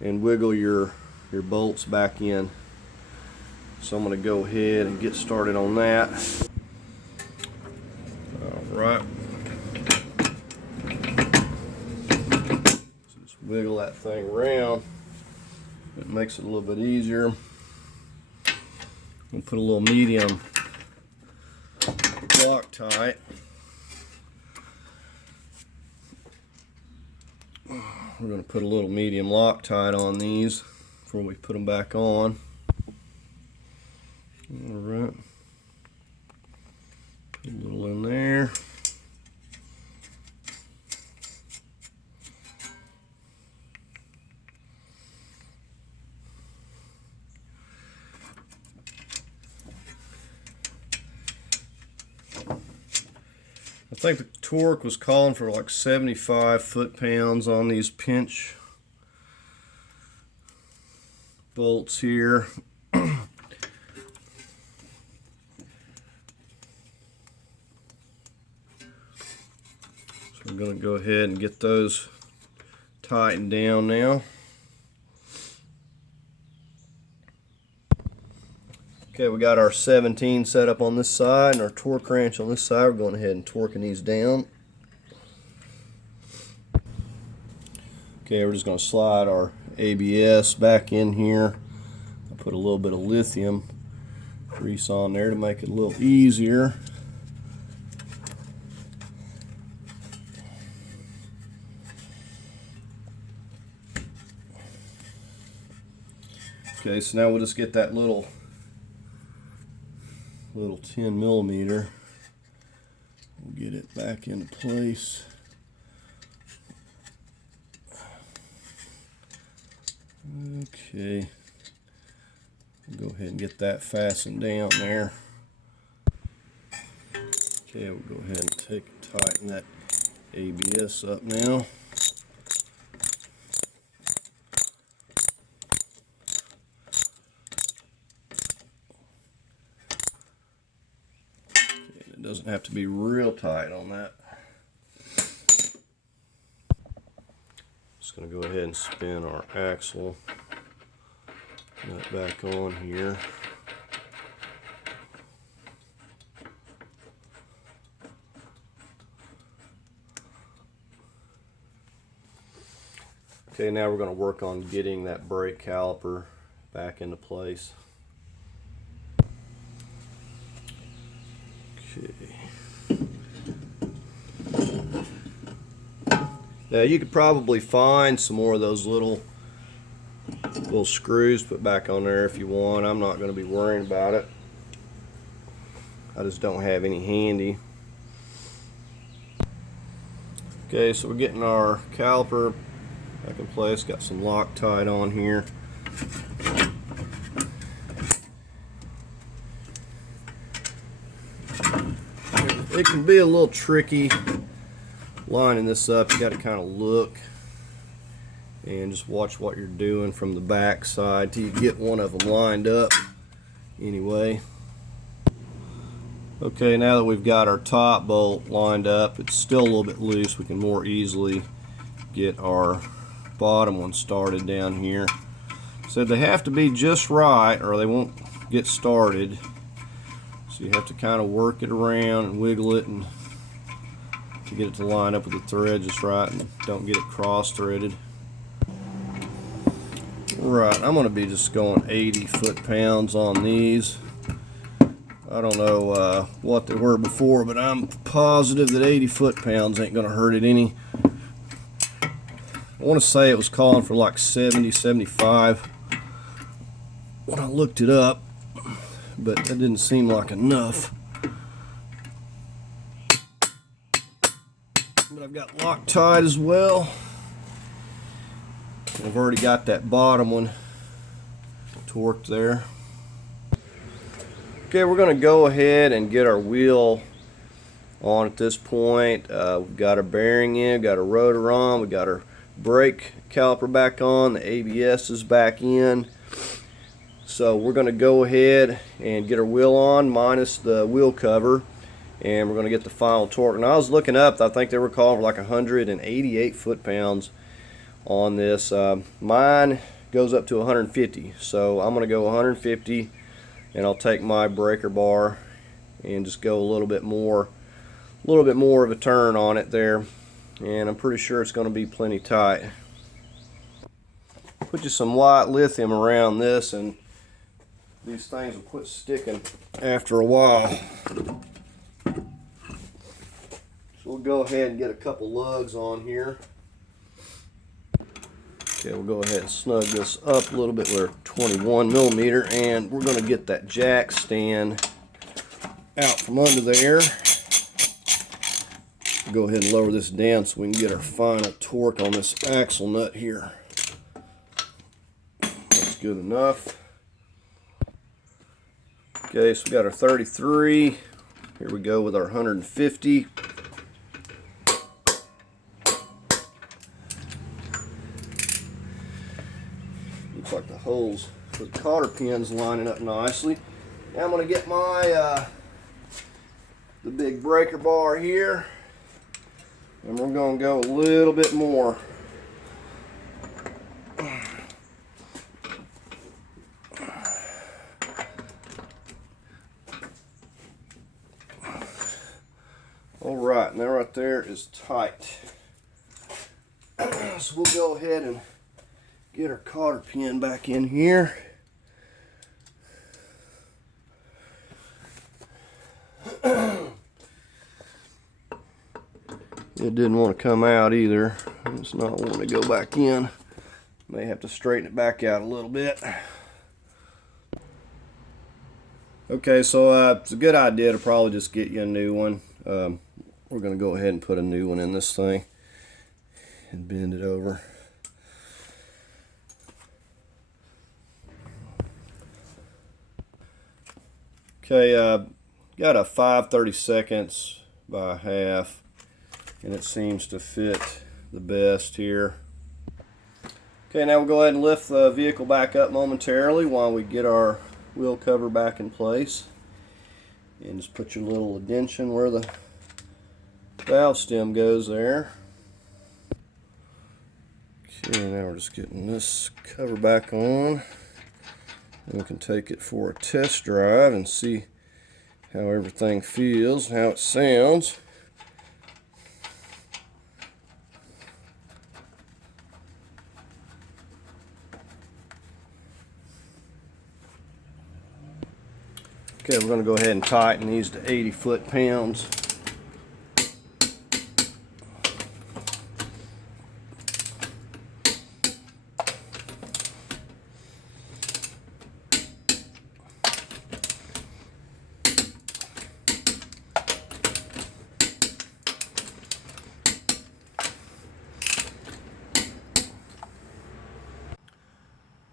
and wiggle your bolts back in. So I'm going to go ahead and get started on that. All right. So just wiggle that thing around. It makes it a little bit easier. We'll put a little medium Loctite. We're going to put a little medium Loctite on these before we put them back on. All right. Put a little in there. I think the torque was calling for like 75 foot-pounds on these pinch bolts here. So we're going to go ahead and get those tightened down now. Okay, we got our 17 set up on this side and our torque wrench on this side. We're going ahead and torquing these down. Okay, we're just going to slide our ABS back in here. I'll put a little bit of lithium grease on there to make it a little easier. Okay, so now we'll just get that little 10 millimeter. We'll get it back into place. Okay, we'll go ahead and get that fastened down there. Okay, we'll go ahead and tighten that ABS up now. doesn't have to be real tight on that. Just going to go ahead and spin our axle nut back on here. Okay, now we're going to work on getting that brake caliper back into place. Okay. Now you could probably find some more of those little screws put back on there if you want. I'm not going to be worrying about it. I just don't have any handy. Okay, so we're getting our caliper back in place. Got some Loctite on here. It can be a little tricky lining this up. You got to kind of look and just watch what you're doing from the back side till you get one of them lined up. Anyway, okay, now that we've got our top bolt lined up, it's still a little bit loose. We can more easily get our bottom one started down here. So they have to be just right or they won't get started. So you have to kind of work it around and wiggle it and to get it to line up with the thread just right and don't get it cross threaded. Right, I'm going to be just going 80 foot-pounds on these. I don't know what they were before, but I'm positive that 80 foot-pounds ain't going to hurt it any. I want to say it was calling for like 70, 75 when I looked it up, but that didn't seem like enough. But I've got Loctite as well. I've already got that bottom one torqued there. Okay, we're going to go ahead and get our wheel on at this point. We've got our bearing in, got our rotor on, we've got our brake caliper back on, the ABS is back in. So we're going to go ahead and get our wheel on minus the wheel cover, and we're going to get the final torque. And I was looking up, I think they were calling for like 188 foot-pounds on this. Mine goes up to 150, so I'm going to go 150, and I'll take my breaker bar and just go a little bit more of a turn on it there, and I'm pretty sure it's going to be plenty tight. Put just some white lithium around this and these things will quit sticking after a while. So we'll go ahead and get a couple lugs on here. Okay, we'll go ahead and snug this up a little bit with our 21 millimeter, and we're going to get that jack stand out from under there. Go ahead and lower this down so we can get our final torque on this axle nut here. That's good enough. Okay, so we got our 33. Here we go with our 150. Looks like the holes for the cotter pins lining up nicely. Now I'm going to get my the big breaker bar here, and we're going to go a little bit more. Alright, now right there is tight. So we'll go ahead and get our cotter pin back in here. It didn't want to come out either. It's not wanting to go back in. May have to straighten it back out a little bit. Okay, so it's a good idea to probably just get you a new one. We're going to go ahead and put a new one in this thing and bend it over. Okay, got a 5/32 by half, and it seems to fit the best here. Okay, now we'll go ahead and lift the vehicle back up momentarily while we get our wheel cover back in place. And just put your little addention where the valve stem goes there. Okay, now we're just getting this cover back on. And we can take it for a test drive and see how everything feels, how it sounds. Okay, we're going to go ahead and tighten these to 80 foot-pounds.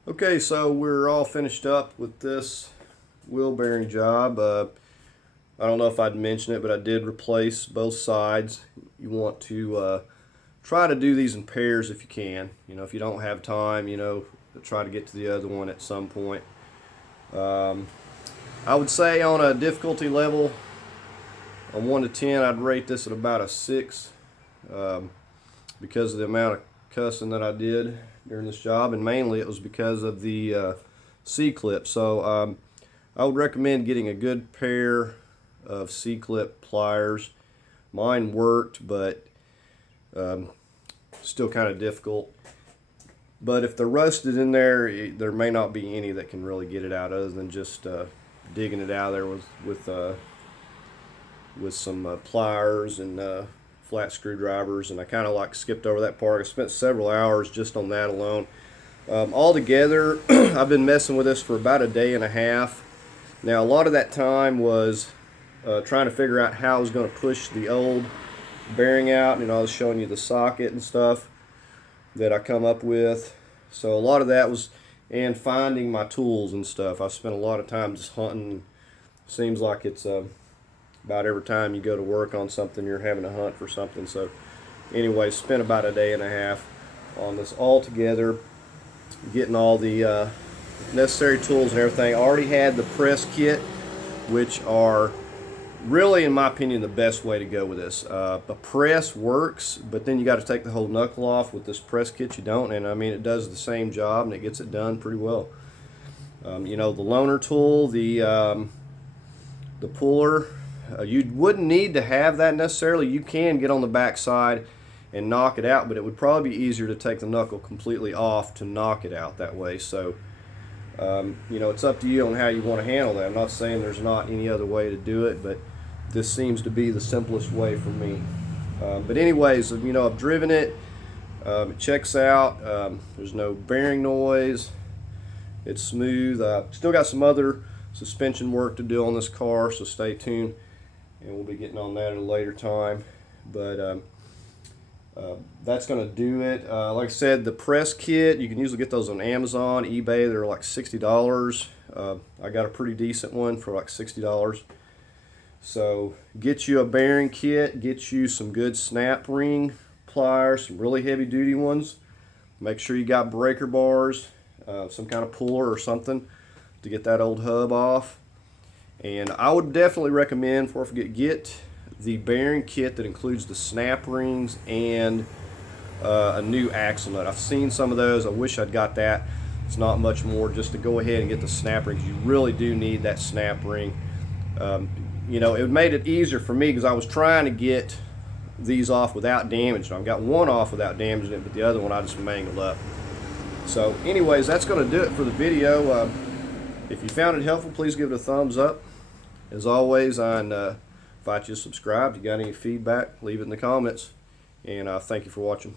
Okay, so we're all finished up with this wheel bearing job. I don't know if I'd mention it, but I did replace both sides. You want to try to do these in pairs if you can. You know, if you don't have time, you know, try to get to the other one at some point. I would say on a difficulty level, on 1 to 10, I'd rate this at about a 6 because of the amount of cussing that I did during this job, and mainly it was because of the C-clip. So I would recommend getting a good pair of C-clip pliers. Mine worked, but still kind of difficult. But if they're rusted in there, there may not be any that can really get it out other than just digging it out of there with some pliers and flat screwdrivers. And I kind of skipped over that part. I spent several hours just on that alone. Altogether, I've been messing with this for about a day and a half. Now, a lot of that time was trying to figure out how I was going to push the old bearing out. You know, I was showing you the socket and stuff that I come up with. So a lot of that was, and finding my tools and stuff. I spent a lot of time just hunting. Seems like it's about every time you go to work on something, you're having to hunt for something. So anyway, spent about a day and a half on this all together, getting all the necessary tools and everything. I already had the press kit, which are really, in my opinion, the best way to go with this. The press works, but then you got to take the whole knuckle off. With this press kit, you don't, and I mean, it does the same job and it gets it done pretty well. You know, the loaner tool, the puller, you wouldn't need to have that necessarily. You can get on the back side and knock it out, but it would probably be easier to take the knuckle completely off to knock it out that way. So you know, it's up to you on how you want to handle that. I'm not saying there's not any other way to do it, but this seems to be the simplest way for me. But anyways, you know, I've driven it. It checks out. There's no bearing noise. It's smooth. Still got some other suspension work to do on this car, so stay tuned, and we'll be getting on that at a later time. But that's going to do it. Like I said, the press kit, you can usually get those on Amazon, eBay. They're like $60. I got a pretty decent one for like $60. So get you a bearing kit, get you some good snap ring pliers, some really heavy duty ones. Make sure you got breaker bars, some kind of puller or something to get that old hub off. And I would definitely recommend, before I forget, get the bearing kit that includes the snap rings and a new axle nut. I've seen some of those. I wish I'd got that. It's not much more just to go ahead and get the snap rings. You really do need that snap ring. You know, it made it easier for me because I was trying to get these off without damaging them. I got one off without damaging it, but the other one I just mangled up. So anyways, that's going to do it for the video. If you found it helpful, please give it a thumbs up. As always, I invite you to subscribe. If you got any feedback, leave it in the comments. And thank you for watching.